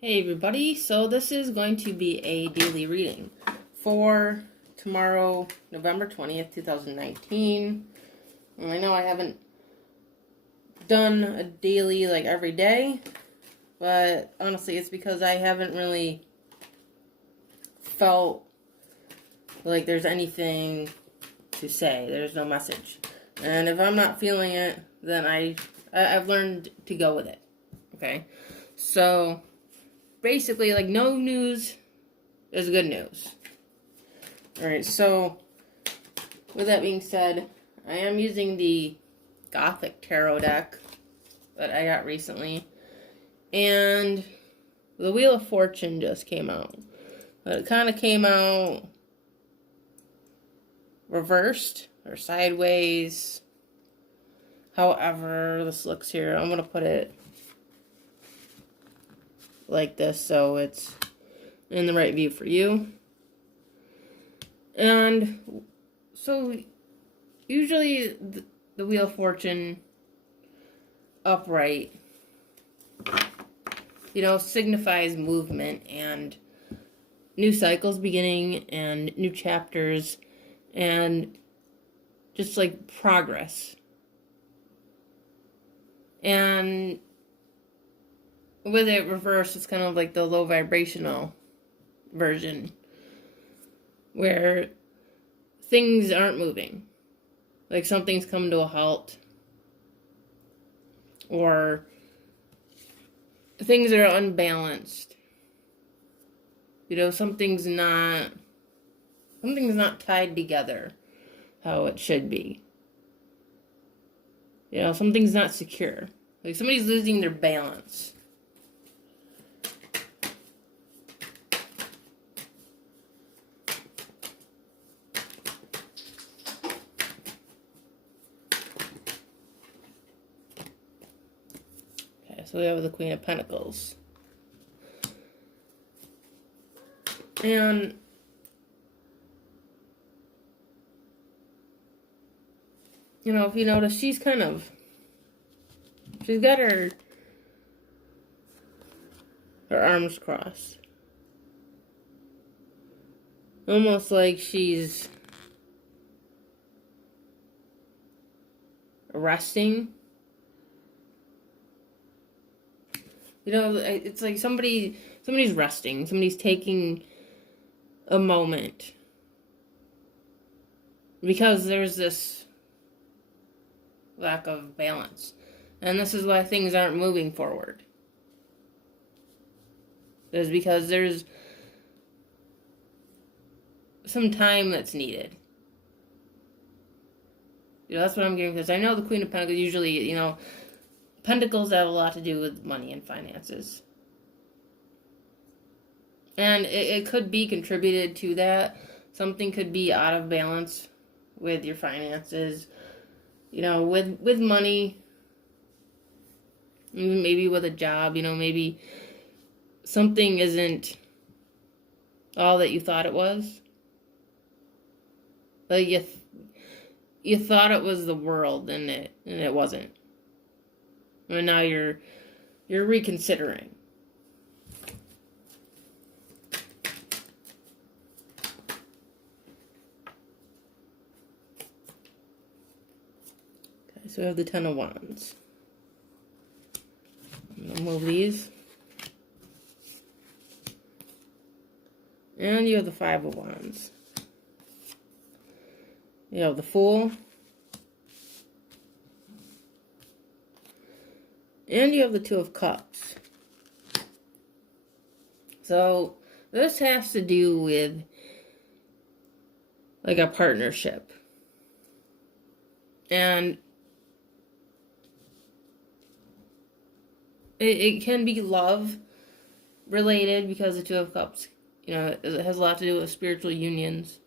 Hey everybody, so this is going to be a daily reading for tomorrow, November 20th, 2019. And I know I haven't done a daily like every day, but honestly it's because I haven't really felt like there's anything to say. There's no message. And if I'm not feeling it, then I've learned to go with it. Okay? So basically, like, no news is good news. Alright, so with that being said, I am using the Gothic Tarot deck that I got recently, and the Wheel of Fortune just came out. But it kind of came out reversed or sideways. However, this looks here, I'm going to put it like this so it's in the right view for you. And so usually the Wheel of Fortune upright, signifies movement and new cycles beginning and new chapters and just like progress. And with it reversed, it's kind of like the low vibrational version where things aren't moving. Like something's come to a halt, or things are unbalanced. Something's not tied together how it should be. Something's not secure. Like somebody's losing their balance. So we have the Queen of Pentacles. And if you notice, she's got her arms crossed. Almost like she's resting. It's like somebody's resting. Somebody's taking a moment. Because there's this lack of balance. And this is why things aren't moving forward. It's because there's some time that's needed. That's what I'm getting, because I know the Queen of Pentacles usually, Pentacles have a lot to do with money and finances. And it could be contributed to that. Something could be out of balance with your finances. With money. Maybe with a job. Maybe something isn't all that you thought it was. Like you thought it was the world, and it wasn't. And now you're reconsidering. Okay, so we have the Ten of Wands. I'm going to move these. And you have the Five of Wands. You have the Fool. And you have the Two of Cups. So this has to do with like a partnership. And it can be love related, because the Two of Cups, it has a lot to do with spiritual unions.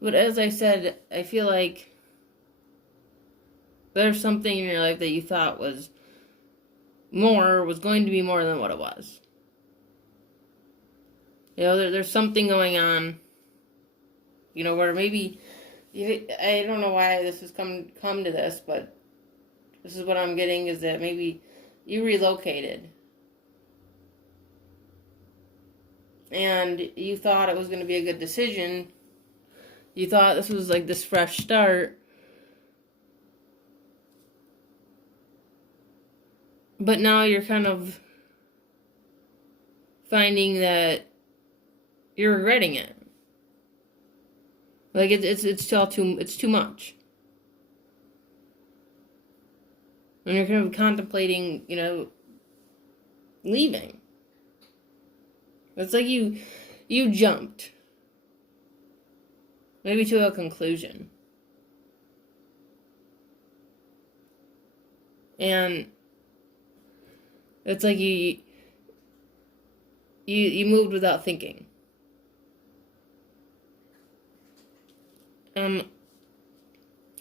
But as I said, I feel like there's something in your life that you thought was going to be more than what it was. There's something going on, where maybe, I don't know why this has come to this, but This is what I'm getting, is that maybe you relocated. And you thought it was going to be a good decision. You thought this was like this fresh start. But now you're kind of finding that you're regretting it. Like it's too much. And you're kind of contemplating, leaving. It's like you jumped. Maybe to a conclusion. And it's like you moved without thinking.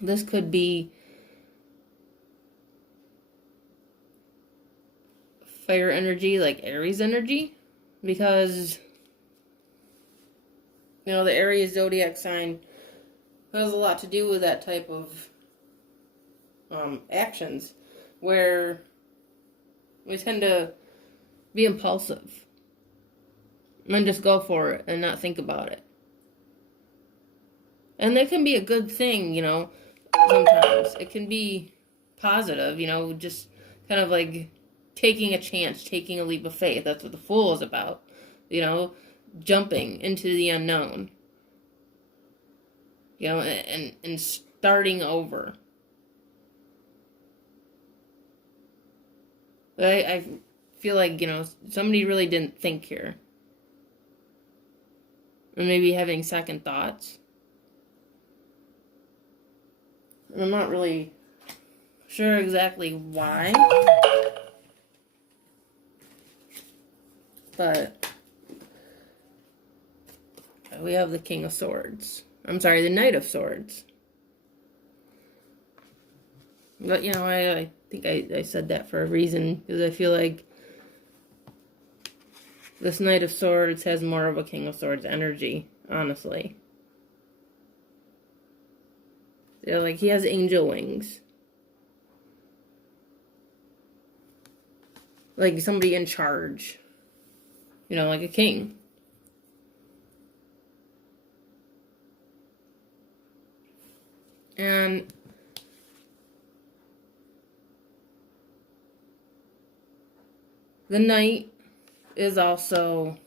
This could be fire energy, like Aries energy, because the Aries zodiac sign has a lot to do with that type of actions, where we tend to be impulsive and just go for it and not think about it. And that can be a good thing, sometimes. It can be positive, just kind of like taking a chance, taking a leap of faith. That's what the Fool is about, jumping into the unknown, and starting over. But I feel like, somebody really didn't think here. And maybe having second thoughts. And I'm not really sure exactly why. But we have the King of Swords. I'm sorry, the Knight of Swords. But, I think I said that for a reason, because I feel like this Knight of Swords has more of a King of Swords energy, honestly. Like, he has angel wings. Like somebody in charge. Like a king. And the Knight is also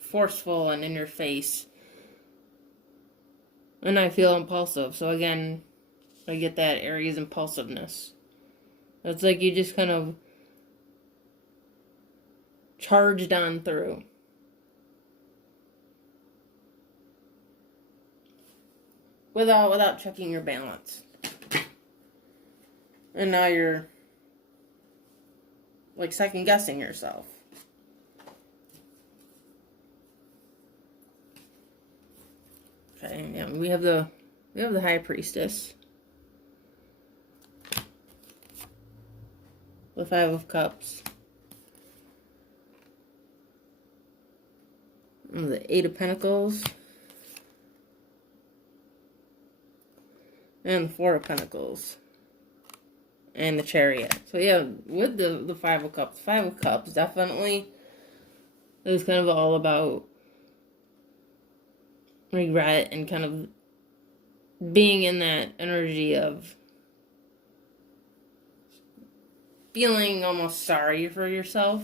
forceful and in your face. And I feel impulsive. So again, I get that Aries impulsiveness. It's like you just kind of charged on through. Without checking your balance. And now you're like second guessing yourself. Okay, yeah, we have the High Priestess. The Five of Cups. And the Eight of Pentacles. And the Four of Pentacles. And the Chariot. So yeah, with the Five of Cups definitely is kind of all about regret and kind of being in that energy of feeling almost sorry for yourself.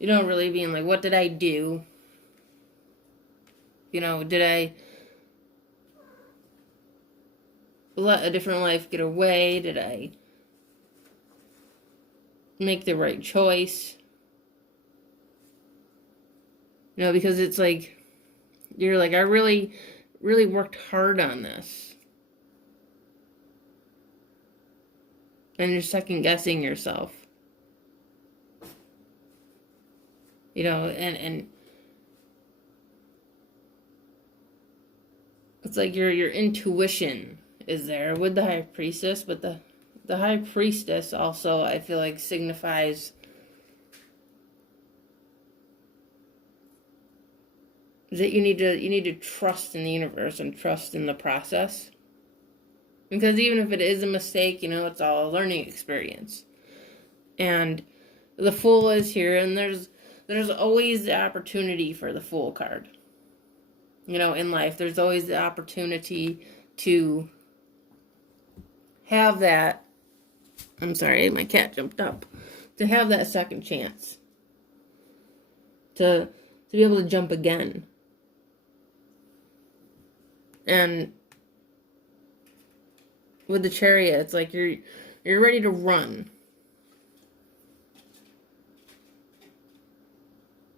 Really being like, what did I do? Did I let a different life get away? Did I make the right choice? Because it's like, you're like, I really, really worked hard on this. And you're second guessing yourself. And it's like your intuition is there with the High Priestess, but the High Priestess also, I feel like, signifies is that you need to trust in the universe and trust in the process. Because even if it is a mistake, it's all a learning experience. And the Fool is here, and there's always the opportunity for the Fool card. In life, there's always the opportunity to have that. I'm sorry, my cat jumped up. To have that second chance. To be able to jump again. And with the Chariot, it's like you're ready to run.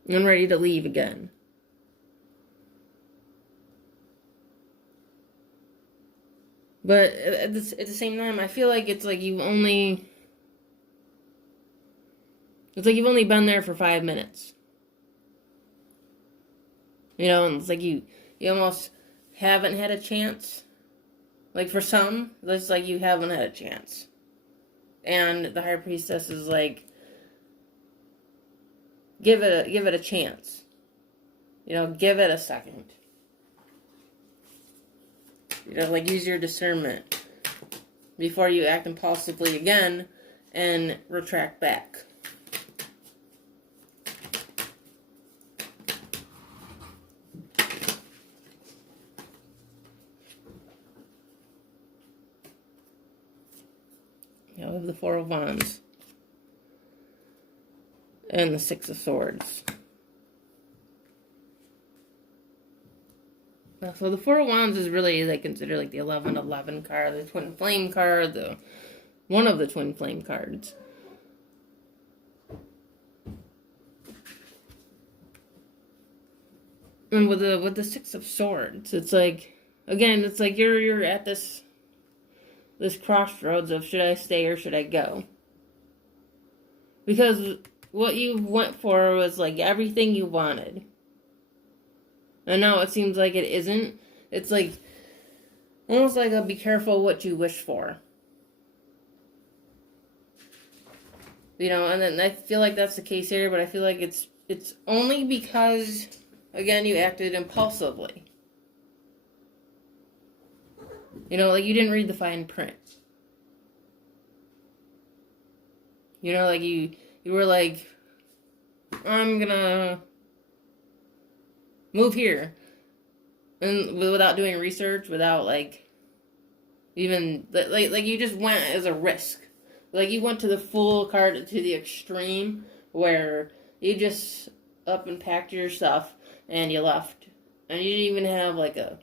And ready to leave again. But at the same time, I feel like it's like you've only been there for 5 minutes. And it's like you almost haven't had a chance. Like for some, it's like you haven't had a chance. And the High Priestess is like, give it a chance. Give it a second. Like use your discernment before you act impulsively again and retract back. We have the Four of Wands and the Six of Swords. So the Four of Wands is really, they consider like the 11-11 card, the Twin Flame card, one of the Twin Flame cards. And with the Six of Swords, it's like, again, it's like you're at this crossroads of should I stay or should I go? Because what you went for was like everything you wanted. And now it seems like it isn't. It's like, almost like a be careful what you wish for. And then I feel like that's the case here, but I feel like it's only because, again, you acted impulsively. Like you didn't read the fine print. Like you were like, I'm gonna move here, and without doing research, without like even like you just went as a risk. Like you went to the Fool card to the extreme where you just up and packed your stuff and you left, and you didn't even have like a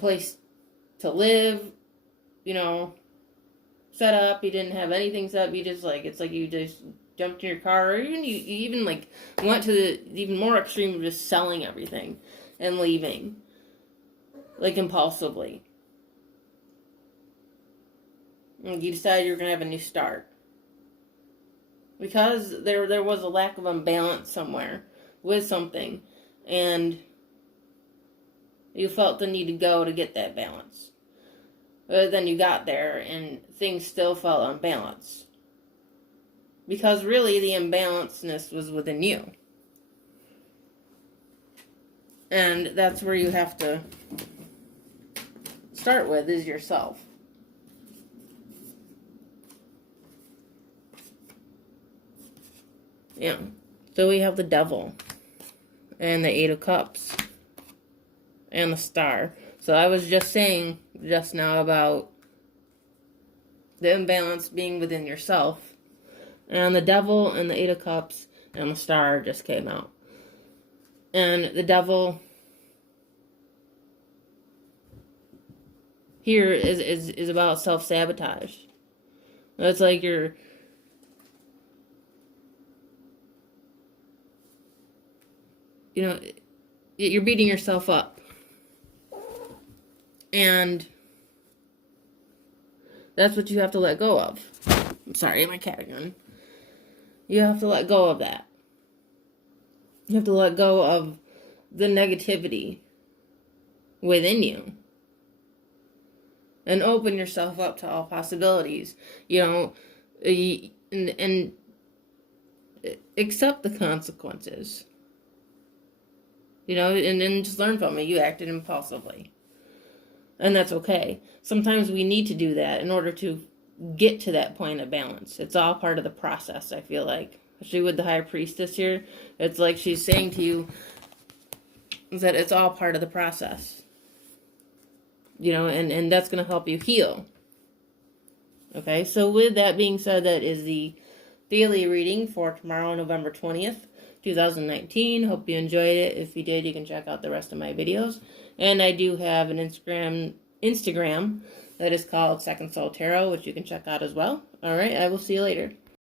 place to live, set up. You didn't have anything set up. You just it's like you just jumped in your car, or even you even like went to the even more extreme of just selling everything and leaving, like impulsively. And you decided you were gonna have a new start because there was a lack of imbalance somewhere with something, and you felt the need to go to get that balance. But then you got there and things still felt unbalanced. Because really the imbalancedness was within you. And that's where you have to start with, is yourself. Yeah. So we have the Devil and the Eight of Cups and the Star. So I was just saying just now about the imbalance being within yourself. And the Devil and the Eight of Cups and the Star just came out. And the Devil here is about self-sabotage. It's like you're beating yourself up. And that's what you have to let go of. I'm sorry, my cat again. You have to let go of that. You have to let go of the negativity within you. And open yourself up to all possibilities. And accept the consequences. and then just learn from it. You acted impulsively. And that's okay. Sometimes we need to do that in order to get to that point of balance. It's all part of the process, I feel like. Especially with the High Priestess here. It's like she's saying to you that it's all part of the process. And that's going to help you heal. Okay, so with that being said, that is the daily reading for tomorrow, November 20th, 2019. Hope you enjoyed it. If you did, you can check out the rest of my videos. And I do have an Instagram that is called Second Soul Tarot, which you can check out as well. All right, I will see you later.